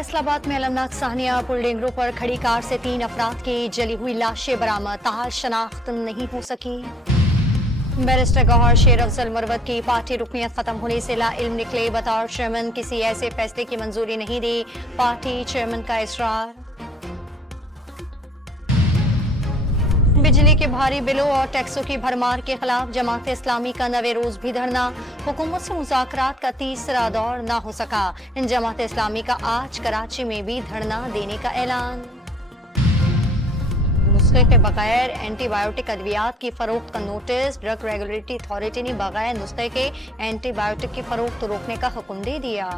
फैसलाबाद में अलमनाक साहनिया पुलडिंग रोड पर खड़ी कार से 3 अफराद की जली हुई लाशें बरामद, ताज शनाख्त नहीं हो सकी। बैरिस्टर गौहर शेर अफजल मरवत की पार्टी रुकनियत खत्म होने से लाइल्म निकले, बतौर चेयरमैन किसी ऐसे फैसले की मंजूरी नहीं दी, पार्टी चेयरमैन का इसरार। बिजली के भारी बिलों और टैक्सों की भरमार के खिलाफ जमात इस्लामी का नवे रोज भी धरना, हुकूमत से मुज़ाकरात का तीसरा दौर ना हो सका। जमात इस्लामी का आज कराची में भी धरना देने का ऐलान। नुस्खे के बगैर एंटीबायोटिक अद्वियात की फरोख्त का नोटिस, ड्रग रेगुलेटरी अथॉरिटी ने बगैर नुस्खे के एंटीबायोटिक की फरोख्त रोकने का हुक्म दे दिया।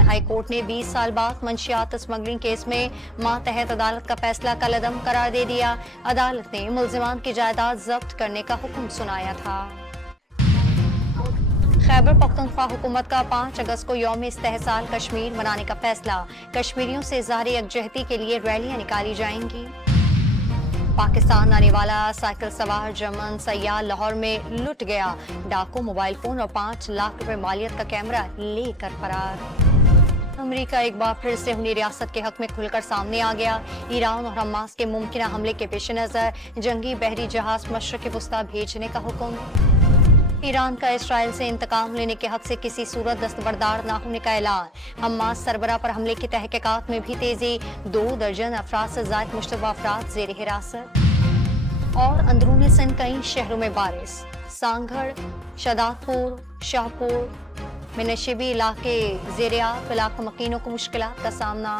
हाई कोर्ट ने 20 साल बाद मंशियात स्मगलिंग केस में मातहत अदालत का फैसला कलअदम करार दे दिया। अदालत ने मुल्जिमान की जायदाद जब्त करने का हुक्म सुनाया था। खैबर पख्तूनख्वा हुकूमत का 5 अगस्त को यौम इस्तेहसाल कश्मीर मनाने का फैसला, कश्मीरियों से ज़ाहिर यकजहती के लिए रैलियां निकाली जाएंगी। पाकिस्तान आने वाला साइकिल सवार जर्मन सयाह लाहौर में लुट गया, डाकू मोबाइल फोन और 5 लाख रुपए मालियत का कैमरा लेकर फरार। अमेरिका एक बार फिर से अपनी रियासत के हक में खुलकर सामने आ गया। ईरान और हमास के मुमकिन हमले के पेश नजर जंगी बहरी जहाज मशरक़ वस्ता भेजने का हुक्म। ईरान का इसराइल से इंतकाम लेने के हक से किसी सूरत दस्तबरदार न होने का ऐलान। हमास सरबरा पर हमले की तहकीकात में भी तेजी, 2 दर्जन अफराद से ज़ायद मुश्तबा अफराद जेर हिरासत। और अंदरूनी सिंध कई शहरों में बारिश, सांगढ़, शदादपुर, शाहपुर में नशीबी इलाके ज़ेरियाब, इलाका मकीनों को मुश्किलात का सामना।